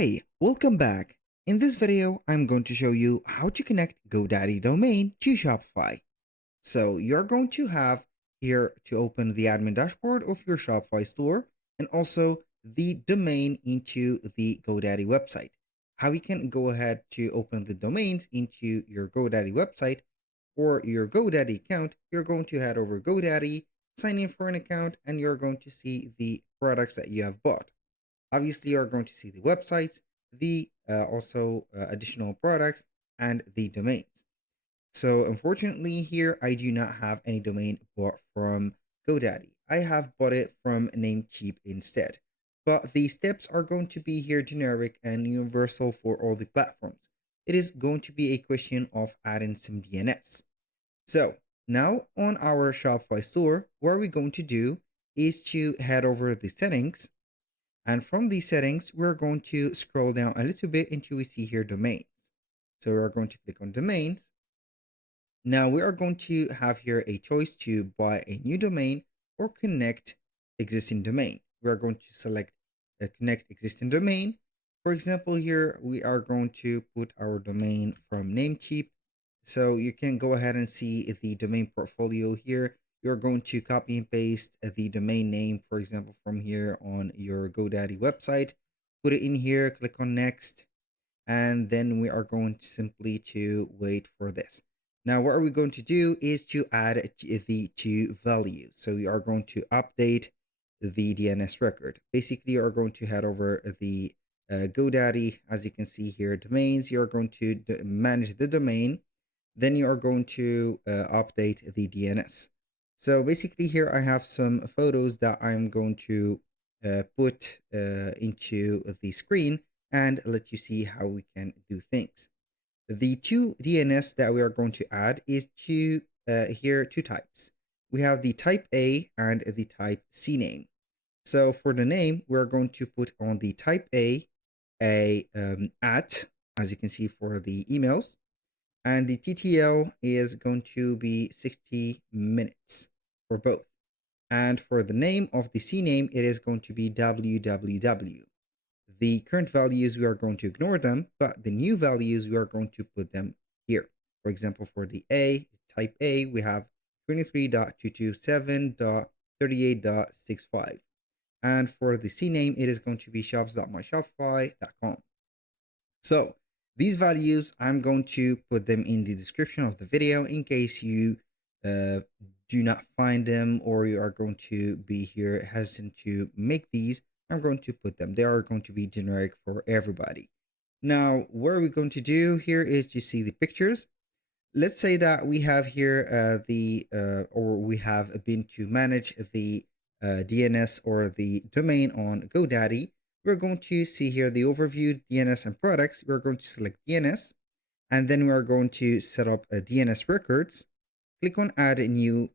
Hey, welcome back. In this video, I'm going to show you how to connect GoDaddy domain to Shopify. So you're going to have here to open the admin dashboard of your Shopify store and also the domain into the GoDaddy website. How you can go ahead to open the domains into your GoDaddy website or your GoDaddy account, you're going to head over GoDaddy, sign in for an account, and you're going to see the products that you have bought. Obviously, you're going to see the websites, the also additional products, and the domains. So unfortunately here, I do not have any domain bought from GoDaddy. I have bought it from Namecheap instead. But the steps are going to be here generic and universal for all the platforms. It is going to be a question of adding some DNS. So now on our Shopify store, what we're going to do is to head over the settings, and from these settings, we're going to scroll down a little bit until we see here domains. So we're going to click on domains. Now we are going to have here a choice to buy a new domain or connect existing domain. We are going to select connect existing domain. For example, here we are going to put our domain from Namecheap. So you can go ahead and see the domain portfolio here. You're going to copy and paste the domain name, for example, from here on your GoDaddy website. Put it in here, click on next, and then we are going to simply to wait for this. Now, what are we going to do is to add the two values. So we are going to update the DNS record. Basically, you are going to head over the GoDaddy, as you can see here, domains. You're going to manage the domain. Then you are going to update the DNS. So basically here I have some photos that I'm going to put into the screen and let you see how we can do things. The two DNS that we are going to add is two types. We have the type A and the type C name. So for the name, we're going to put on the type A at, as you can see for the emails, and the TTL is going to be 60 minutes for both. And for the name of the C name, it is going to be www. The current values, we are going to ignore them, but the new values, we are going to put them here. For example, for the type A, we have 23.227.38.65. And for the C name, it is going to be shops.myshopify.com. So these values, I'm going to put them in the description of the video in case you do not find them or you are going to be here hesitant to make these. I'm going to put them. They are going to be generic for everybody. Now, what are we going to do here is to see the pictures. Let's say that we have here or we have been to manage the DNS or the domain on GoDaddy. We're going to see here the overview, DNS and products. We're going to select DNS, and then we are going to set up a DNS records. Click on add a new